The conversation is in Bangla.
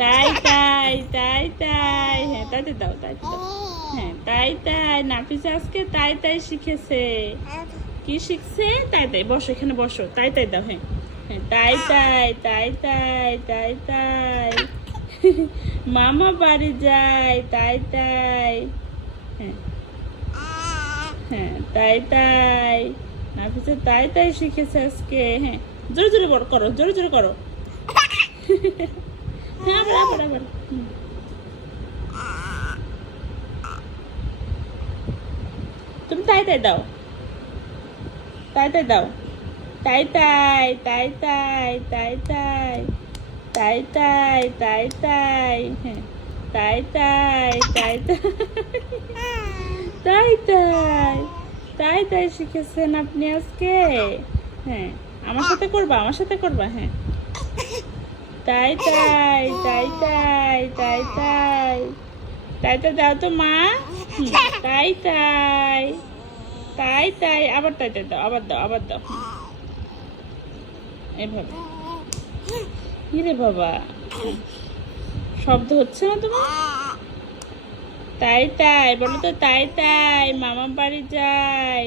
তাই তাই তাই তাই, হ্যাঁ তাইতে দাও, তাইতে দাও। হ্যাঁ তাই তাই, নাফিসা আজকে তাই তাই শিখেছে। কি শিখছে? তাই তাই, বসো এখানে বসো, তাই তাই দাও। হ্যাঁ হ্যাঁ, তাই তাই তাই তাই তাই তাই, মামা বাড়ি যায় তাই তাই। হ্যাঁ হ্যাঁ তাই তাই, নাফিসা তাই তাই শিখেছে আজকে। হ্যাঁ জোরে জোরে বড় করো, জোরে জোরে করো। হ্যাঁ আবার আবার আবার। তুমি তাই তাই দাও, তাই তাই দাও। তাই তাই তাই তাই তাই তাই, তাই তাই তাই তাই, হ্যাঁ তাই তাই তাই তাই, তাই তাই তাই তাই শিখেছেন আপনি আজকে। হ্যাঁ আমার সাথে করবা, আমার সাথে করবা। হ্যাঁ তাই তাই তাই তাই তাই তাই, তাই তাই দাও তো মা। তাই তাই তাই তাই, আবার তাই তাই দাও, আবার দাও, আবার দাও। এভাবে। কিরে বাবা, শব্দ হচ্ছে না তোমার? তাই তাই বলো তো, তাই তাই মামা বাড়ি যায়।